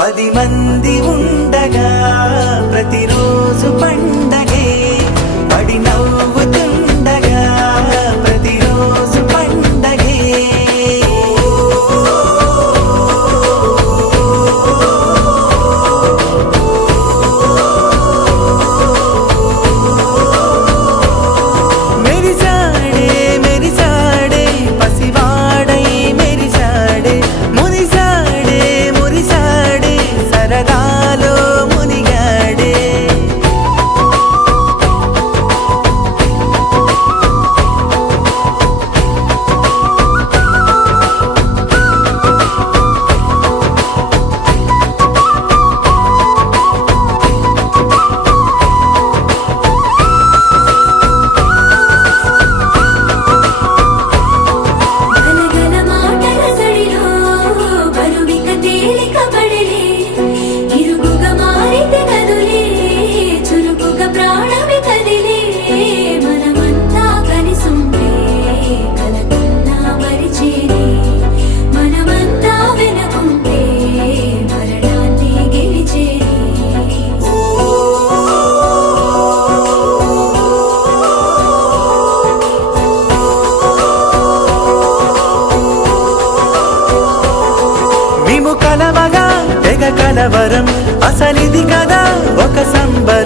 10 మంది ఉండగా ప్రతిరోజు పండగే పడి నవ్వుతుండగా ప్రతిరోజు పండగే మెరిసాడే మెరిసాడే పసివాడై మెరిసాడే మురిసాడే మురిసాడే సరదాలో మునిగాడే గలగల మాటల సడిలో బరువిక తేలిక పడలే ఇరుగుగా మారితే కదులే చురుకుగా ప్రాణమి కదిలే మనమంతా కలిసుంటే కలకున్నా మరిచేనే మనమంతా వెనకుంటే మరణాన్ని గెలిచేనే మేము కలవగా తెగ కలవరం అసలిది కదా ఒక సంబరం